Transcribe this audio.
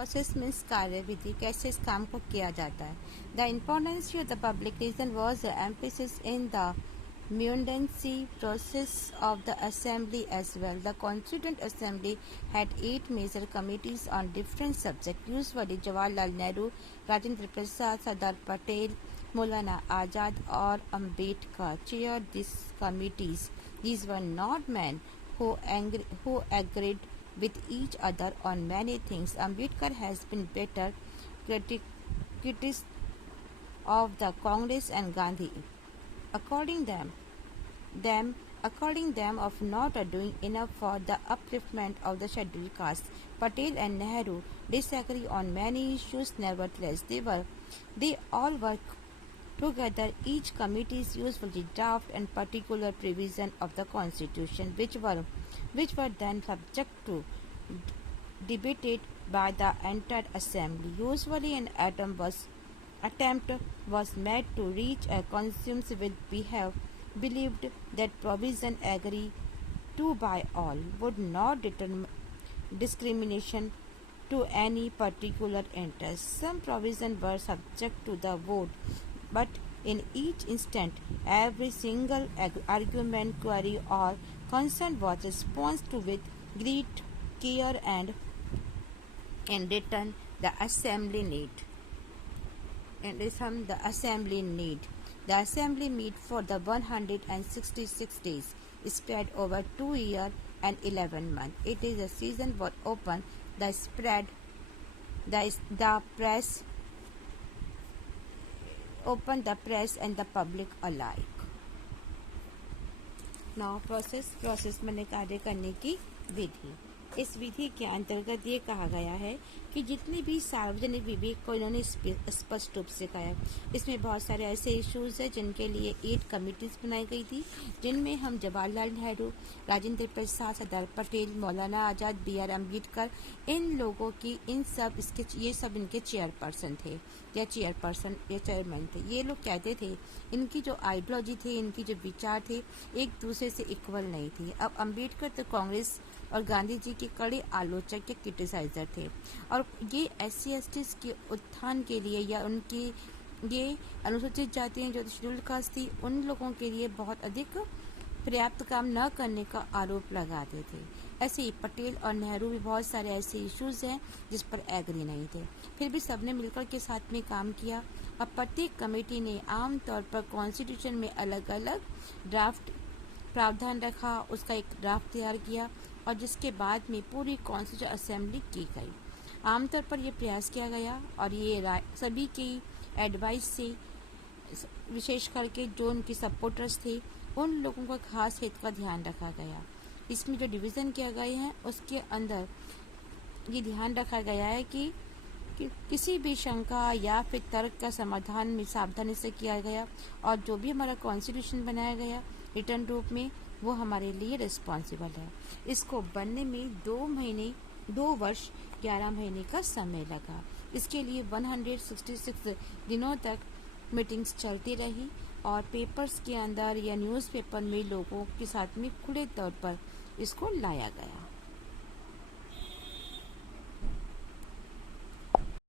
Process means कार्यविधि, कैसे इस काम को किया जाता है। The importance of the public reason was the emphasis in the Mundancy process of the assembly as well. The Constituent Assembly had 8 major committees on different subjects. Usually Jawaharlal Nehru, Rajendra Prasad, Sardar Patel, Maulana Azad or Ambedkar chaired these committees. These were not men who agreed with each other on many things. Ambedkar has been better critics of the Congress and Gandhi. According them of not doing enough for the upliftment of the scheduled caste. Patel and Nehru disagree on many issues. Nevertheless, they all work together. Each committees usually draft and particular provision of the constitution, which were then subject to debated by the entire assembly. Usually, an attempt was made to reach a consensus with believed that provision agreed to by all would not discrimination to any particular interest. Some provisions were subject to the vote, but in each instance, every single argument, query, or concern was responded to with great care and in return the assembly need. The assembly meet for the 166 days, spread over 2 years and 11 months. It is a season for open the press and the public alike. Now process मैंने कार्य करने की विधि। इस विधि के अंतर्गत ये कहा गया है कि जितने भी सार्वजनिक विवेक को इन्होंने स्पष्ट रूप से कहा है। इसमें बहुत सारे ऐसे इश्यूज हैं जिनके लिए 8 कमिटीज बनाई गई थी, जिनमें हम जवाहरलाल नेहरू, राजेंद्र प्रसाद, सरदार पटेल, मौलाना आज़ाद, BR अम्बेडकर, इन लोगों की ये सब इनके चेयरपर्सन थे या चेयरमैन थे। ये लोग कहते थे इनकी जो आइडियोलॉजी थी, इनकी जो विचार थे, एक दूसरे से इक्वल नहीं थी। अब अम्बेडकर तो कांग्रेस और गांधी जी के कड़े आलोचक या क्रिटिसाइजर थे और ये SC/ST के उत्थान के लिए या उनकी ये अनुसूचित जाति जो शेड्यूल्ड कास्ट थी उन लोगों के लिए बहुत अधिक पर्याप्त काम न करने का आरोप लगाते थे। ऐसे ही पटेल और नेहरू भी बहुत सारे ऐसे इश्यूज हैं जिस पर एग्री नहीं थे, फिर भी सबने मिलकर के साथ में काम किया। अब प्रत्येक कमेटी ने आमतौर पर कॉन्स्टिट्यूशन में अलग अलग ड्राफ्ट प्रावधान रखा, उसका एक ड्राफ्ट तैयार किया और जिसके बाद में पूरी कॉन्स्टिट्यूशन असेंबली की गई। आमतौर पर यह प्रयास किया गया और ये सभी की एडवाइस से, विशेष करके जो उनके सपोर्टर्स थे उन लोगों का खास हित का ध्यान रखा गया। इसमें जो डिवीज़न किया गए हैं उसके अंदर ये ध्यान रखा गया है कि किसी भी शंका या फिर तर्क का समाधान में सावधानी से किया गया और जो भी हमारा कॉन्स्टिट्यूशन बनाया गया रिटर्न रूप में वो हमारे लिए रिस्पॉन्सिबल है। इसको बनने में 2 वर्ष 11 महीने का समय लगा। इसके लिए 166 दिनों तक मीटिंग्स चलती रही और पेपर्स के अंदर या न्यूज़पेपर में लोगों के साथ में खुले तौर पर इसको लाया गया।